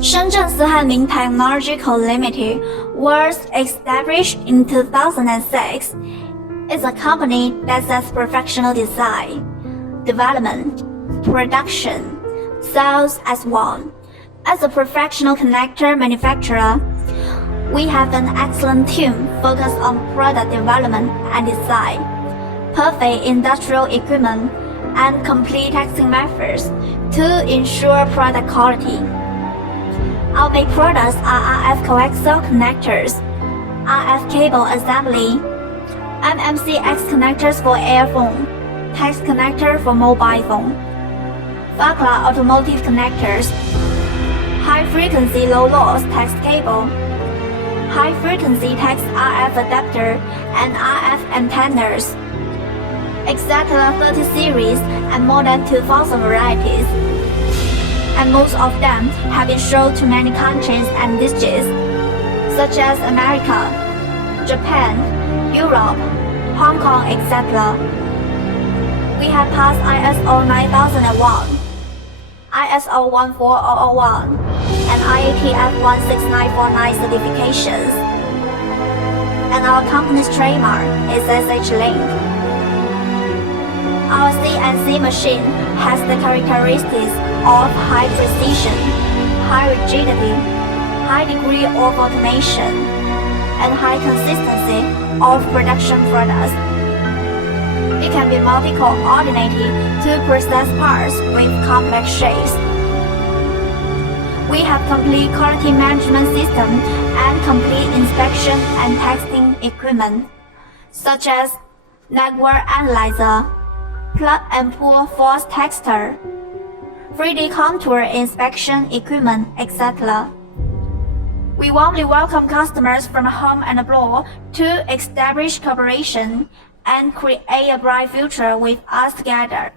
Shenzhen Sihanming Technological Limited was established in 2006. It's a company that does professional design, development, production, sales as one. As a professional connector manufacturer, we have an excellent team focused on product development and design, perfect industrial equipment, and complete testing methods to ensure product quality. Our main products are RF coaxial connectors, RF cable assembly, MMCX connectors for earphone, text connector for mobile phone, FAKRA automotive connectors, high-frequency low-loss text cable, high-frequency text RF adapter and RF antennas, etc. 30 series and more than 2,000 varieties. And most of them have been sold to many countries and districts, such as America, Japan, Europe, Hong Kong, etc. We have passed ISO 9001, ISO 14001, and IATF16949 certifications. And our company's trademark is SH-Link. Our CNC machine has the characteristics of high precision, high rigidity, high degree of automation, and high consistency of production products. It can be multi-coordinated to process parts with complex shapes. We have complete quality management system and complete inspection and testing equipment, such as network analyzer, plug and pull force tester, 3D contour inspection equipment, etc. We warmly welcome customers from home and abroad to establish cooperation and create a bright future with us together.